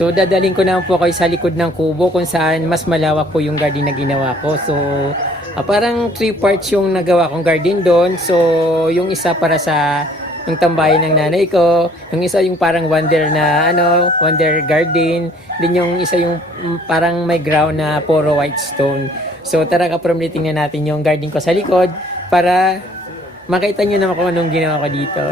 So dadaling ko naman po kayo sa likod ng kubo kung saan mas malawak po yung garden na ginawa ko. So parang 3 parts yung nagawa kong garden doon. So yung isa para sa yung tambayan ng nanay ko, yung isa yung parang wonder garden, din yung isa yung parang may ground na puro white stone. So tara ka from tingnan natin yung garden ko sa likod para makita nyo naman kung anong ginawa ko dito.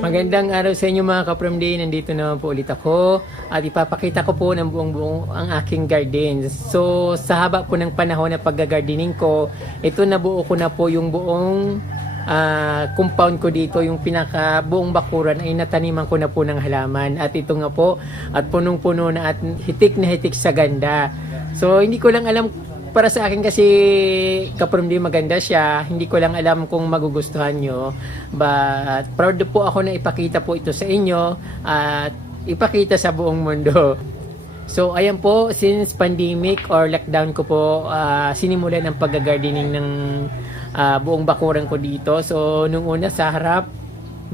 Magandang araw sa inyo mga ka-From Day. Nandito naman po ulit ako at ipapakita ko po ng buong ang aking garden. So sa haba po ng panahon na pag-gardening ko, ito nabuo ko na po yung buong compound ko dito, yung pinaka buong bakuran ay nataniman ko na po ng halaman. At ito nga po, at punong-puno na at hitik na hitik sa ganda. So hindi ko lang alam, para sa akin kasi ka-From Day maganda siya. Hindi ko lang alam kung magugustuhan nyo. But proud po ako na ipakita po ito sa inyo at ipakita sa buong mundo. So ayan po, since pandemic or lockdown ko po sinimulan ang pag-gardening ng buong bakuran ko dito. So nung una sa harap,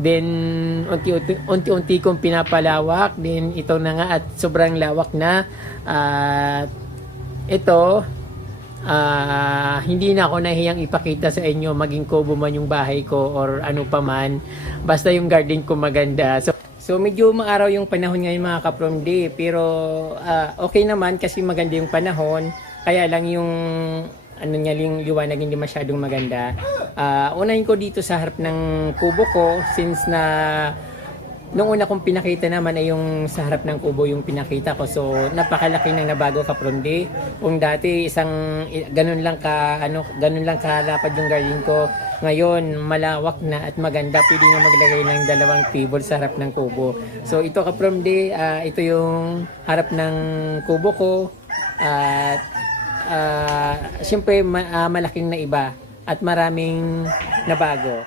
then unti-unti kong pinapalawak. Then ito na nga at sobrang lawak na. Ito hindi na ako nahiyang ipakita sa inyo, maging kubo man yung bahay ko or ano pa man, basta yung garden ko maganda. So medyo maaraw yung panahon ngayon mga ka-From Day, pero okay naman kasi maganda yung panahon, kaya lang yung yung liwanag hindi masyadong maganda. Unahin ko dito sa harap ng kubo ko, since na nung una kong pinakita naman ay yung sa harap ng kubo yung pinakita ko. So napakalaki nang nabago ka-From Day. Kung dati ganun lang kalapad yung garden ko, ngayon malawak na at maganda. Pwede nga maglagay ng 2 table sa harap ng kubo. So ito ka-From Day, ito yung harap ng kubo ko at siyempre malaking naiba at maraming nabago.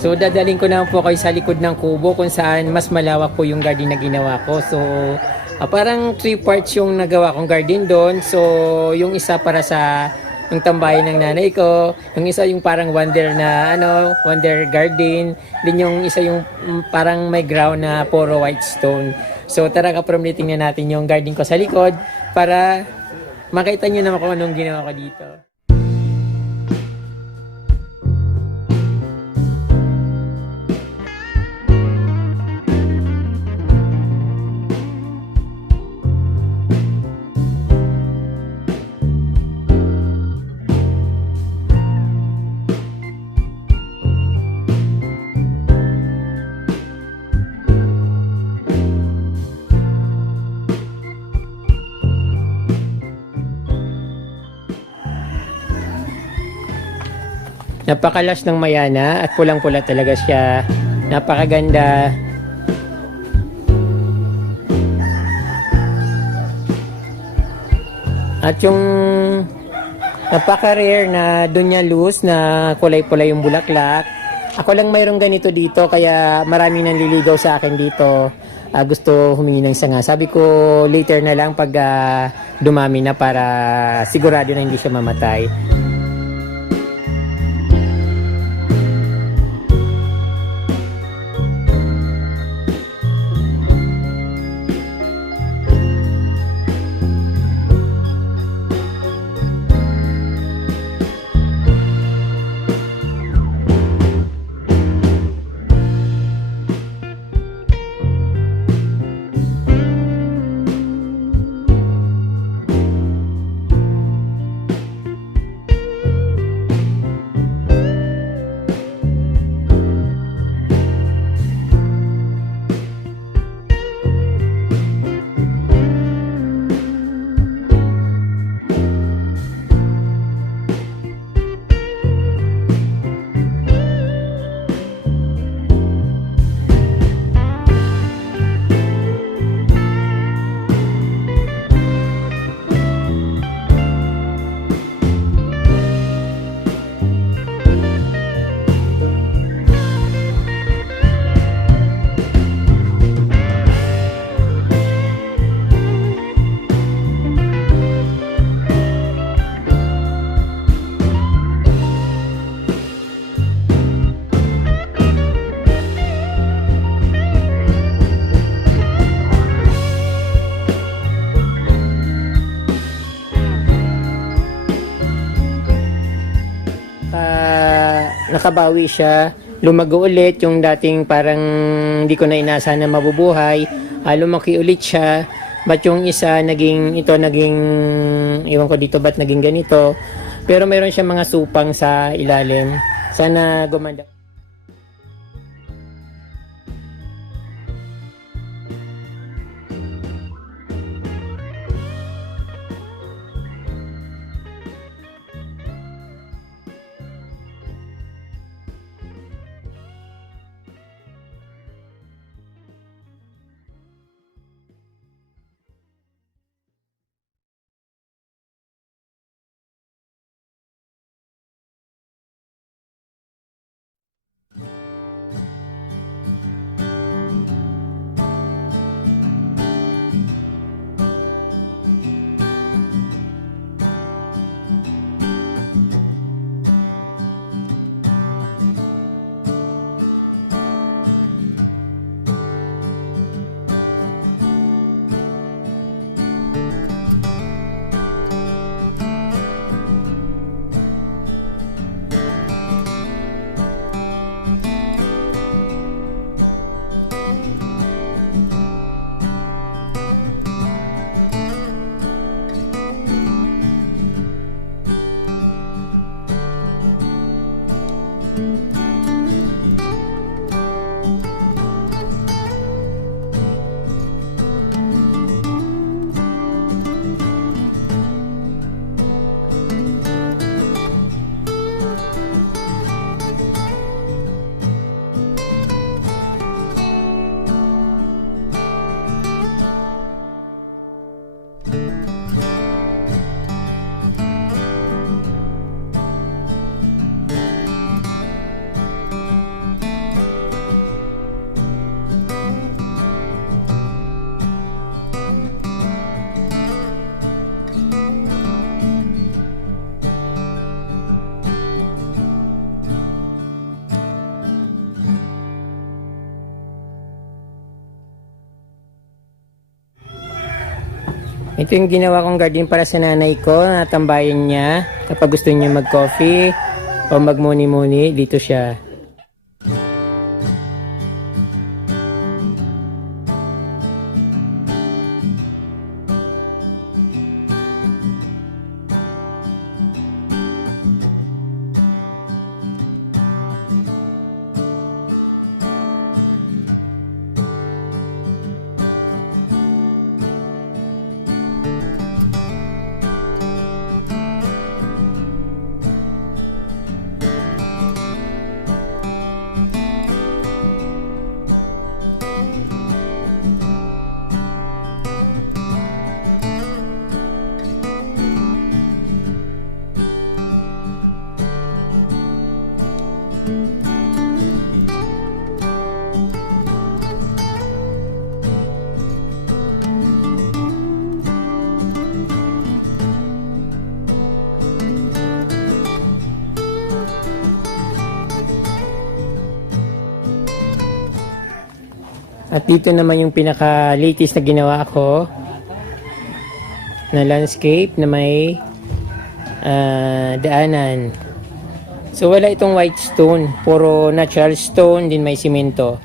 So dadaling ko naman po kayo sa likod ng kubo kung saan mas malawak po yung garden na ginawa ko. So parang 3 parts yung nagawa kong garden doon. So yung isa para sa yung tambayan ng nanay ko, yung isa yung parang wonder na wonder garden, din yung isa yung parang may ground na puro white stone. So tara ka-from tingnan natin yung garden ko sa likod para makita nyo naman kung anong ginawa ko dito. Napakalas ng mayana at pulang-pula talaga siya. Napakaganda. At yung napaka-rare na Dunya Luz na kulay-pula yung bulaklak. Ako lang mayroong ganito dito kaya maraming nanliligaw sa akin dito. Gusto humingi ng sanga. Sabi ko later na lang pag dumami na para sigurado na hindi siya mamatay. Nakabawi siya, lumago ulit yung dating parang hindi ko na inaasahan na mabubuhay, lumaki ulit siya, but yung isa naging iwan ko dito ba't naging ganito, pero meron siya mga supang sa ilalim, sana gumanda. Ito yung ginawa kong garden para sa nanay ko. Natambayan niya kapag gusto niya mag-coffee o magmuni-muni. Dito siya. At dito naman yung pinaka-latest na ginawa ko na landscape na may daanan. So wala itong white stone, puro natural stone, din may simento.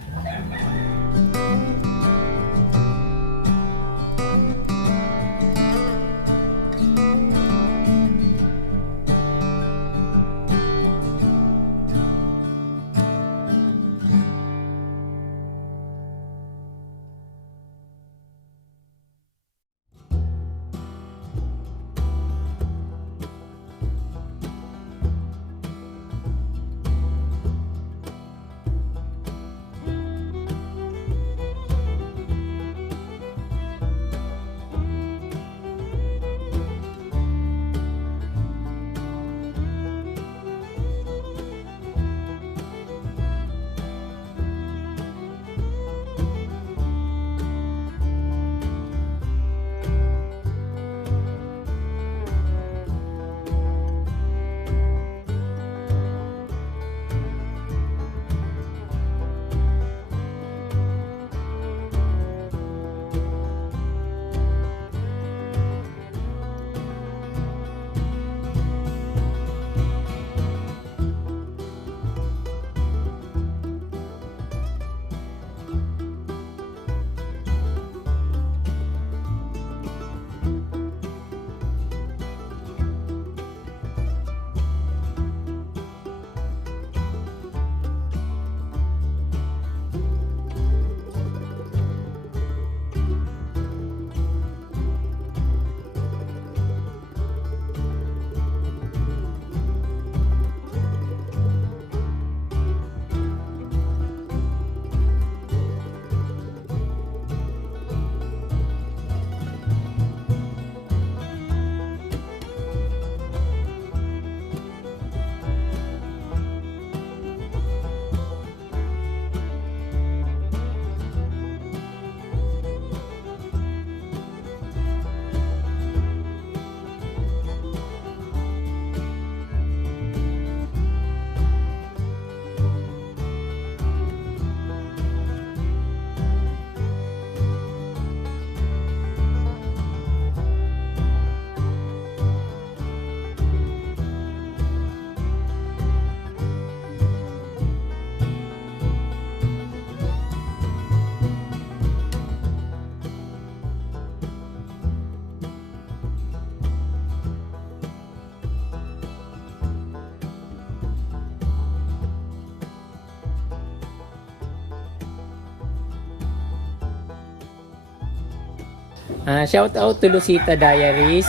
Shout out to Lucita Diaries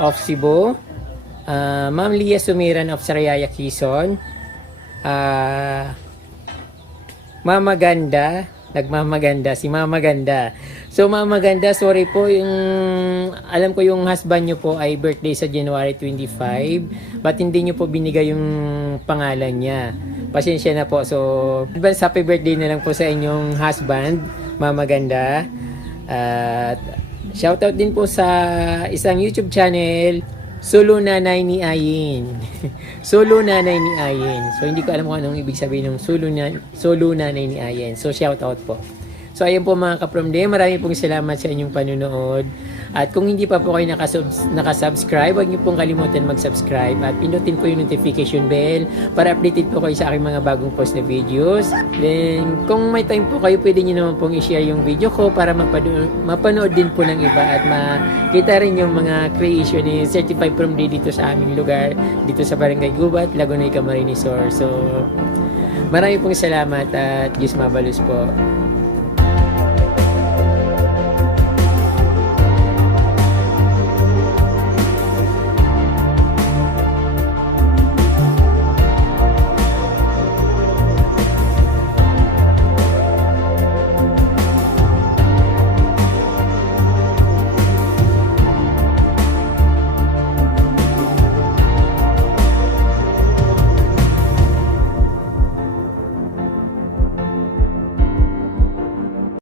of Cebu, Ma'am Lia Sumiran of Sariaya, Quezon, Mama Ganda, nagmamaganda, si Mama Ganda. So Mama Ganda, sorry po, alam ko yung husband nyo po ay birthday sa January 25, but hindi nyo po binigay yung pangalan niya. Pasensya na po. So, advance happy birthday na lang po sa inyong husband, Mama Ganda. At shoutout din po sa isang YouTube channel, Solo Nanay ni Ayin. Solo Nanay ni Ayin. So hindi ko alam kung anong ibig sabihin ng Solo Nanay ni Ayin. So shoutout po. So ayun po mga ka-From Day, marami pong salamat sa inyong panunood. At kung hindi pa po kayo nakasubscribe, huwag niyo pong kalimutan mag-subscribe at pinutin po yung notification bell para updated po kayo sa aking mga bagong post na videos. Then, kung may time po kayo, pwede niyo naman pong i-share yung video ko para mapanood din po ng iba at makita rin yung mga creation ni Certified From Day dito sa aming lugar, dito sa Barangay Gubat, Lagunay, Camarines Sur. So, marami pong salamat at Diyos mabalus po.